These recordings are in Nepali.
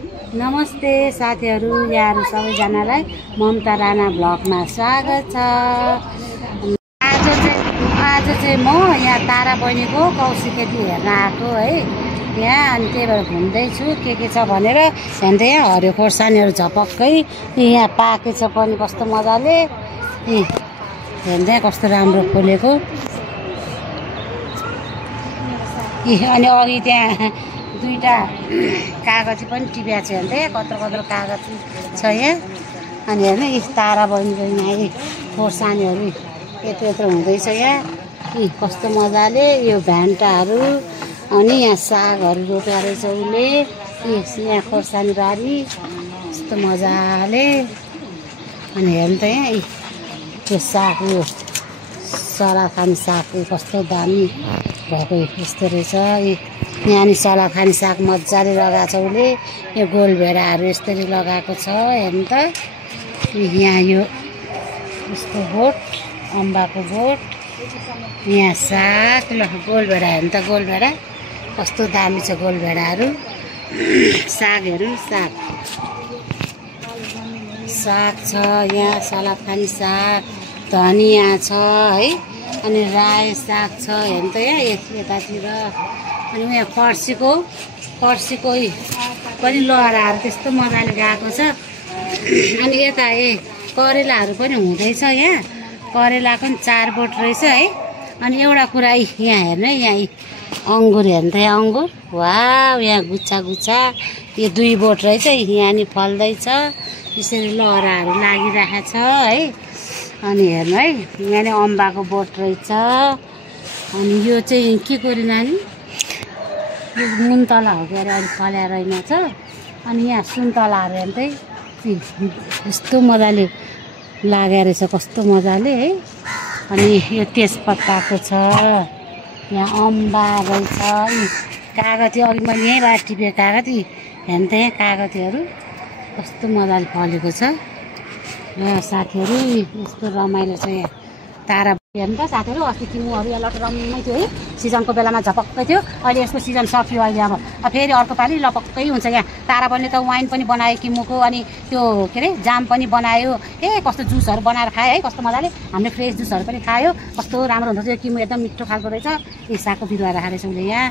नमस्ते साथीहरू, यहाँहरू सबैजनालाई ममता राणा ब्लगमा स्वागत छ। आज चाहिँ म यहाँ तारा बहिनीको कौशी खेती हेर्न आएको है यहाँ, अनि त्यही भएर घुम्दैछु के छ भनेर। हेर्दै यहाँ हरियो खोर्सानीहरू झपक्कै यहाँ पाकेछ पनि कस्तो मजाले, हेर्दै कस्तो राम्रो फुलेको। अनि अघि त्यहाँ दुईटा कागजी पनि टिपेको छ, हेर्दै कत्रो कत्रो कागजी छ यहाँ। अनि हेर्नु यी तारा बहिनीको यहाँ खोर्सानीहरू यत्रो यत्रो हुँदैछ यहाँ, कस्तो मजाले। यो भ्यान्टाहरू अनि यहाँ सागहरू रोपेको रहेछ उसले, यहाँ खोर्सानी बारी कस्तो मजाले। अनि हेर्नु त यहाँ यो साग, यो सलाखानी साग कस्तो दामी भएको यस्तो रहेछ। यहाँ नि सलाखानी साग मजाले लगाएको छ उसले, यो गोलभेडाहरू यसरी लगाएको छ हेर्नु त। यहाँ यो यस्तो बोट, अम्बाको बोट, यहाँ साग, ल गोलभेडा हेर्नु त, गोलभेडा कस्तो दामी छ गोलभेडाहरू। सागहरू साग साग छ यहाँ, सलाखानी साग, धनिया छ है, अनि रायो साग छ हेर्नु त यहाँ यतातिर। अनि यहाँ फर्सीको पनि लहराहरू त्यस्तो मजाले गएको छ। अनि यता करेलाहरू पनि हुँदैछ यहाँ, करेलाको पनि 4 बोट रहेछ है। अनि एउटा कुरा यहाँ हेर्नु है, यहाँ अङ्गुर हेर्नु त, यहाँ अङ्गुर वाह, यहाँ गुच्छा गुच्छा यो 2 बोट रहेछ, यहाँ नि फल्दैछ यसरी लहराहरू लागिरहेको छ है। अनि हेर्नु है यहाँ नि अम्बाको बोट रहेछ। अनि यो चाहिँ के गरी नानी, यो मुन्तला हो के अरे, अलिक फल्या रहेछ। अनि यहाँ सुन्तलाहरू हेर्दै यस्तो मजाले लागेको रहेछ, कस्तो मजाले है। अनि यो तेजपत्ताको छ, यहाँ अम्बा रहेछ, कागती अघि मैले यहीँबाट टिपेको कागती हेर्नु त, यहाँ कागतीहरू कस्तो मजाले फलेको छ। र साथीहरू यस्तो रमाइलो छ यहाँ तारा हेर्नु त साथीहरू। अस्ति किमुहरू यहाँ लटरम्मै थियो है, सिजनको बेलामा झपक्कै थियो, अहिले यसको सिजन सकियो अहिले। अब फेरि अर्को पालि लपक्कै हुन्छ यहाँ। तारा बहिनीले त वाइन पनि बनायो किमुको, अनि त्यो के अरे जाम पनि बनायो, कस्तो जुसहरू बनाएर खायो है, कस्तो मजाले। हामीले फ्रेस जुसहरू पनि खायो, कस्तो राम्रो हुन्छ यो किमु, एकदम मिठो खालको रहेछ। सागको बिरुवा राखेको रहेछ उसले यहाँ।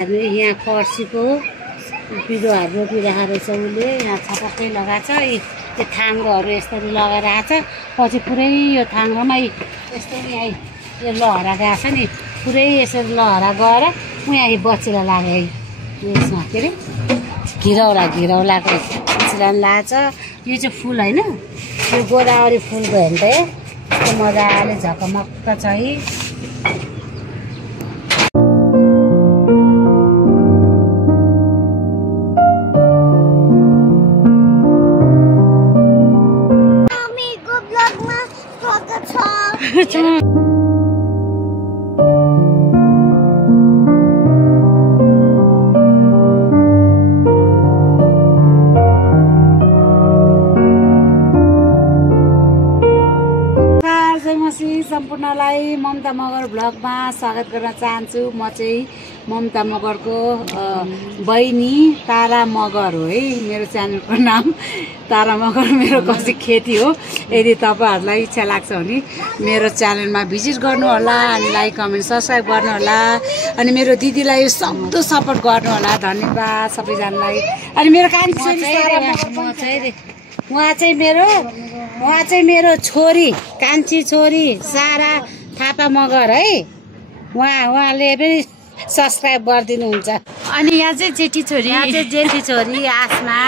यहाँ फर्सीको बिरुवाहरू रोपिरहेको रहेछ उसले, यहाँ छपक्कै लगाएको छ। यो थाङ्गोहरू यसरी लगाएर आएको छ, पछि पुरै यो थाङ्गोमा यस्तो यहाँ यो लहरा गएको छ नि, पुरै यसरी लहरा गएर यहाँ बचिला लाग्यो यसमा, के अरे घिरौलाको बचिला लागेको छ। यो चाहिँ फुल होइन, यो गोदावरी फुलको हेर्नु त यस्तो मजाले झकमक्क छ है। सम्पूर्णलाई ममता मगर ब्लगमा स्वागत गर्न चाहन्छु। म चाहिँ ममता मगरको बहिनी तारा मगर हो है, मेरो च्यानलको नाम तारा मगर मेरो कौशी खेती हो। यदि तपाईँहरूलाई इच्छा लाग्छ भने मेरो च्यानलमा भिजिट गर्नु होला, अनि लाइक कमेन्ट सब्सक्राइब गर्नु होला, अनि मेरो दिदीलाई सक्दो सपोर्ट गर्नु होला। धन्यवाद सबैजनालाई। अनि मेरो उहाँ चाहिँ मेरो छोरी, कान्छी छोरी सारा थापा मगर है, उहाँले पनि सब्सक्राइब गरिदिनुहुन्छ। अनि यहाँ चाहिँ जेठी छोरी, आसमा।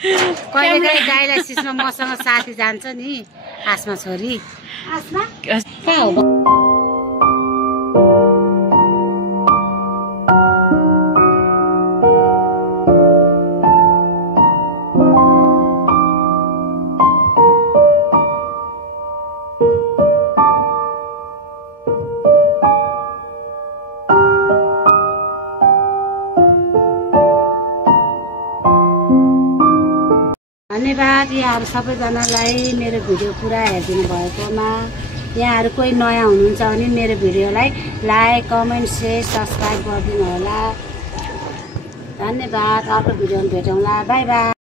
कहिलेकाहीँ डायलाइसिसमा मसँग साथी जान्छ नि, आसमा छोरी। आसमा कहाँ हो? धन्यवाद यहाँहरू सबैजनालाई मेरो भिडियो पुरा हेरिदिनु भएकोमा। यहाँहरू कोही नयाँ हुनुहुन्छ भने मेरो भिडियोलाई लाइक कमेन्ट शेयर सब्सक्राइब गरिदिनु होला। धन्यवाद। अर्को भिडियोमा भेटौँला। By by.